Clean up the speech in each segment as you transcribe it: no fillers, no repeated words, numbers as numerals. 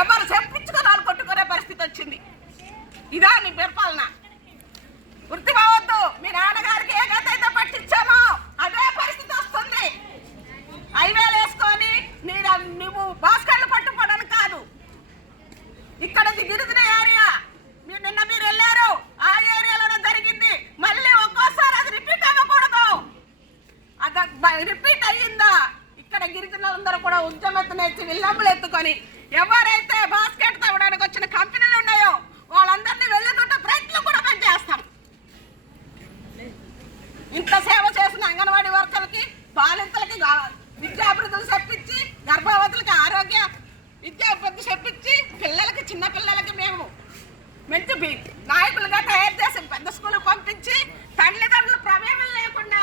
ఎవరు చెప్పించుకొని వాళ్ళు కొట్టుకునే పరిస్థితి వచ్చింది. ఇదా నీ పరిపాలన? గుర్తుపోవద్దు, మీ నాన్నగారికి ఏ గత అయితే పట్టించామో అదే పరిస్థితి వస్తుంది. హైవేలు వేసుకొని నువ్వు భాస్కర్లు పట్టుకోవడానికి కాదు. ఇక్కడ గిరిజన ఏరియా నిన్న మీరు వెళ్ళారు, ఆ ఏరియాలోనే జరిగింది. మళ్ళీ ఒక్కోసారి అది రిపీట్ అవ్వకూడదు. అది రిపీట్ అయ్యిందా ఇక్కడ గిరిజనులందరూ కూడా ఉద్యమెత్తున ఎత్తి విల్లంబులు ఎత్తుకొని ఎవరైతే బాస్కెట్ తవ్వడానికి వచ్చిన కంపెనీలు ఉన్నాయో వాళ్ళందరినీ వెళ్ళేటట్టు ప్రయత్నం కూడా మేము చేస్తాం. ఇంత సేవ చేసిన అంగన్వాడీ వర్కర్లకి, బాలింతలకి విద్యాభివృద్ధులు చెప్పించి, గర్భవతులకి ఆరోగ్య విద్యాభివృద్ధి చెప్పించి, పిల్లలకి చిన్న పిల్లలకి మేము మంచి నాయకులుగా తయారు చేసి పెద్ద స్కూల్ పంపించి తల్లిదండ్రుల ప్రమేయం లేకుండా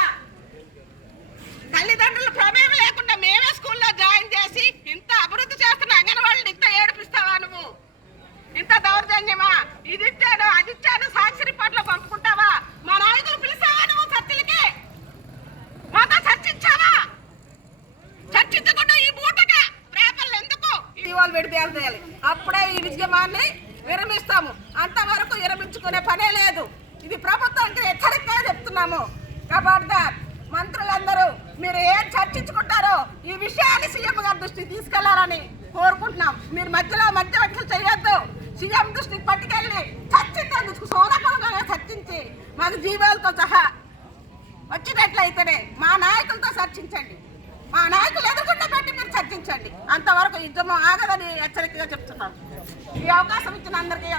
మేమే స్కూల్లో జాయిన్ చేసి ఇంత అభివృద్ధి చేస్తున్న అంగన్వాడీని ఇంత ఏడిపిస్తావా నువ్వు? ఇంత దౌర్జన్యమా? ఇది ఇచ్చాను అది ఇచ్చాను సాక్షి రిపోర్ట్లో పంపుకుంటావా? మా నాయకులు పిలిచావా నువ్వు చర్చలకి? మాతో చర్చించావా? చర్చించకుండా ఈ బూటగా రేపలు ఎందుకు ఇవాళ విడిదేయాలి చేయాలి? అప్పుడే ఈ విజయమాన్ని విరమిస్తాము. అంతవరకు విరమించుకునే పనే లేదు. ఇది ప్రభుత్వానికి హెచ్చరికగా చెప్తున్నాము. ఖబర్దార్, మంత్రులందరూ మీరు ఏం చర్చించుకుంటారో ఈ విషయాన్ని సీఎం గారి దృష్టికి తీసుకెళ్లాలని కోరుకుంటున్నాం. మీరు మధ్యవర్తులు చేయొద్దు. సీఎం దృష్టికి పట్టుకెళ్ళి చర్చించేందుకు సోనకంగా చర్చించి మాకు జీవాలతో సహా వచ్చినట్లయితేనే మా నాయకులతో చర్చించండి. మా నాయకులు ఎదుర్కొండ పెట్టి మీరు చర్చించండి. అంతవరకు యుద్ధం ఆగదని హెచ్చరికగా చెప్తున్నాం. ఈ అవకాశం ఇచ్చిన అందరికీ